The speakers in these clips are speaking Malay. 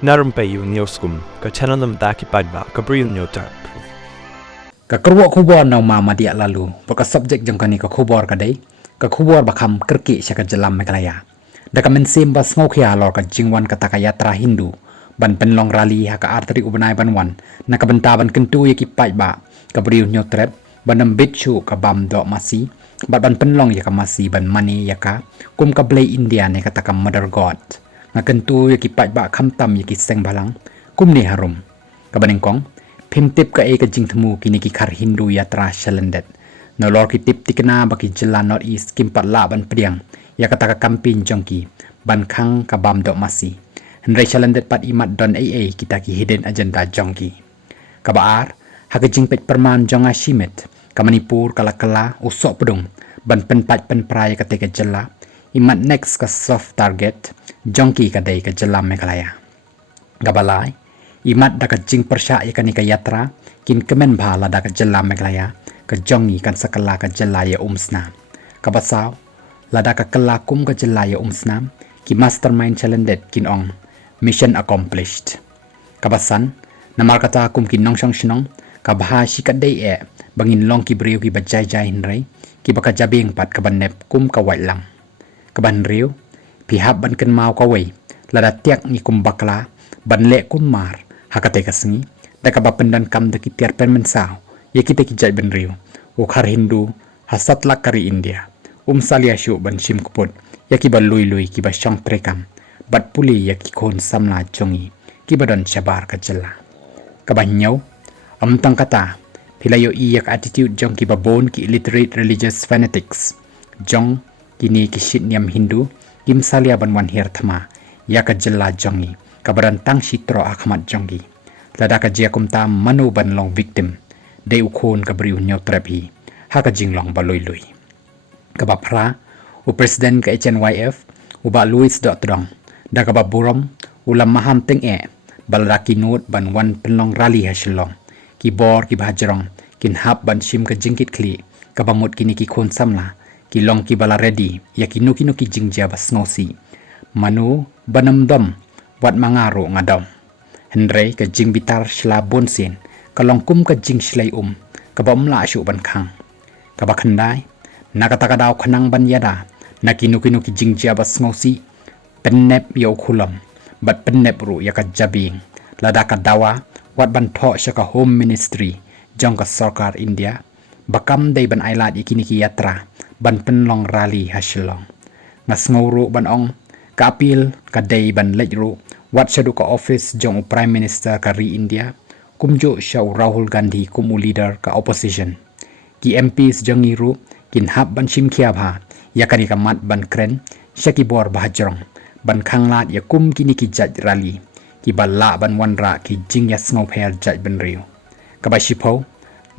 Na Rympei U Hynñiewtrep channel paidbah Bri U Hynñiewtrep. Khubor Khubor nau Madiah lalu, baka subjek jong kani Khubor kadai, Khubor bakam Kyrkieh syaka Jylla Meghalaya. Daka mensim bas ngokhia lor ka jingwan kataka yatra Hindu, ban Banlong rali haka arteri ubenai banwan, naka bentaban kentu yaki paidbah Bri U Hynñiewtrep, ban bitchu ka bam dok masi, ban Banlong yaka masi ban mani yaka, kum Khublei India ne kataka mother god. Ngakentu yaki paidbah khamtam yaki seng balang, kum ni harum. Kabanengkong, pimtip ka ka jing temu kini ki kar Hindu yatra shalendet. Nolor ki tip tikena baki Jylla North East kimpat la ban priang, ya kata ka kampin jongki, ban khang ka bam dok masi. Henry shalendet pat imat don kita ki hidden agenda jongki. Kabaar, haka jing pet perman jonga shimit, ka Manipur kala usok pedung, ban penpat penprai ka teka Jylla, imat next ka soft target, jongki ka day ka Jylla Meghalaya. Gabalai, imat daka jing persya yakani ka yatra kin kemen bhala daka Jylla Meghalaya ka jongi kan sakala ka Jylla ya umsna kabasaw lada ka kala kum ka Jylla ya umsna ki mastermind challenge kin ong mission accomplished kabasan namar kata kum kin nong shnong ka bha shikadai bangin long ki Bri U ki bajai jai hinrai ki baka jabing pat ka banep kum ka wailang ka ban riu pihap ban ken mau ka wei lada tiak ni kum bakla ban le kum mar hakate kasngi daka bapendan kam daki tiar pen mensau ye kita ki jai ben riu ukhar Hindu hasat lakari India salia shu ban shim kupot yaki ba lui ki ba shang trekam bat puli yaki kon Samla jongi ki badon shabar ka Jylla ka banyau amtang kata pilayo iyak attitude jong ki babon ki illiterate religious fanatics jong kini ki shit niam Hindu kim salia ban wan her thama yaka Jylla jongi kabaran tang sitro akhmat jonggi lada ka jia kumta manu Banlong victim de ukhon ka Bri U Hynñiewtrep hi haka jinglong baloi kabapra u president ka HNYF u ba Louis Dotdong da ka burom ulam maham teng balaki not ban wan Banlong rally hasilong ki bor ki bhajrong kin hap ban shim ka jingkit kli ka bamut kini ki khon Samla ki long ki bala ready ya ki nuki jingjia bas ngosi manu banamdom wat mangaro ngadom Henry ka jing bitar shla bonsin ka longkum ka jing shlai ka bomla shu ban khang ka bakhandai nakata daw khanang ban yada nakinu ki jing jabas ngosi pennep yo khulam bat pennep ru ya ka jabing lada ka dawa wat ban tho shaka home ministry jong ka sarkar India bakam dei ban ailat ikini ki yatra ban Banlong rally hasilong ngasngoro ban ong ka apil ka dei ban lejru wat shadu ka office jong prime minister ka ri India kumjo shaw Rahul Gandhi kumu leader ka opposition ki MPs jong iru kin hap ban shim khia bha yakani ka mat ban kren shaki bor bhajrong ban khanglat ya kum kini ki jaj rally ki balla ban wanra ki jing ya sngo pher jaj ban riu ka ba shipo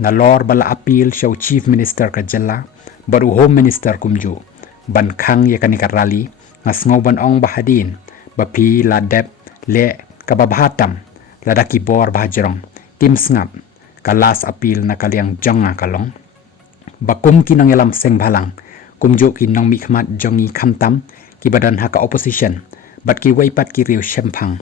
na lor bala appeal shaw chief minister ka Jylla baru home minister kumjo ban khang yakani ka rally ngasngo ban ong bahadin bapi ladep le kababhatam ladaki bor bhajrong tim snap kalas apil na kaliang jonga kalong bakum kinang yalam seng bhalang kumjo kinong mikmat jongi khamtam ki badan haka opposition bat ki weipat ki riu shempang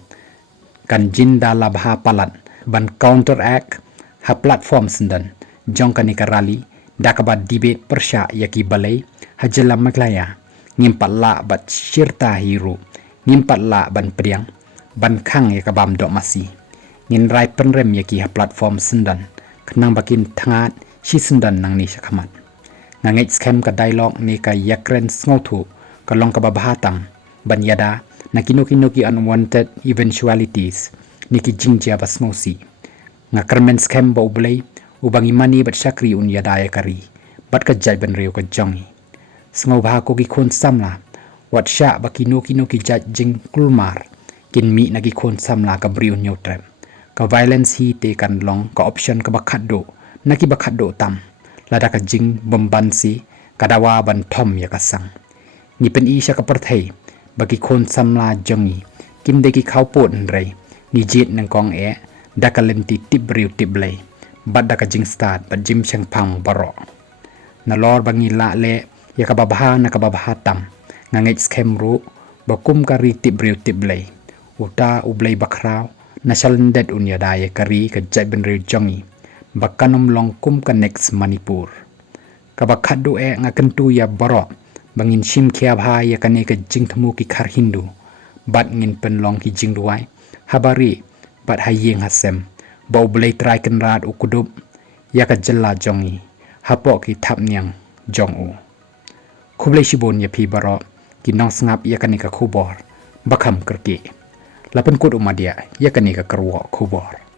kan jinda labha palat ban counteract ha platform sendan jong kanika rally dakaba debate persya yaki balai ha Jylla Meghalaya ngimpat la bat shirta hiru ngimpat la ban priang ban khang ya kabam dok masi ngin rai penrem ya ki ha platform sendan kenang bakin thangat shi sendan nang ni sakhamat ngangit scam ka dialog ni ka yakren sngotu ka long ka babahatam ban yada nakino ki unwanted eventualities ni ki jingjia basmosi ngakermen scam ba ublei ubangi mani bat shakri un yada ya kari bat ka jai ban riu ka jongi sngo ba ko ki khon Samla wat sha bakino ki jaj jing kulmar kin mi nagi khon Samla ka Bri U Hynñiewtrep ka violence hi te kan long ka option ka bakhaddo naki bakhaddo tam lada ka jing bombansi kadawa ban thom ya kasang ni pen isha ka parthei baki khon Samla jongi kim de ki khawpot nrei ni jit nang kong dakalenti Bri U tiblei bad daka jing start bat jim chang pang baroh na lor bangi la le ya ka babha na ka babha tam ngangit scam ru bakum ka ri Bri U tiblei uta ublei bakrau nasalendet unya daya kari ke jai benri jongi bakanom long kum ka next Manipur kabakhat du ngakentu ya baroh bangin sim khia bha ya kane ke jing thmu ki khar hindu bat ngin penlong ki jing duai habari bat hayeng hasem bau blei trai kan rat ukudub ya ka Jylla jongi hapo ki thap nyang jong u Khublei Shibun iaphi baroh ki nong sngap ya kane ka Khubor bakham Kyrkieh lapan kut Madiah ya kane ka Khubor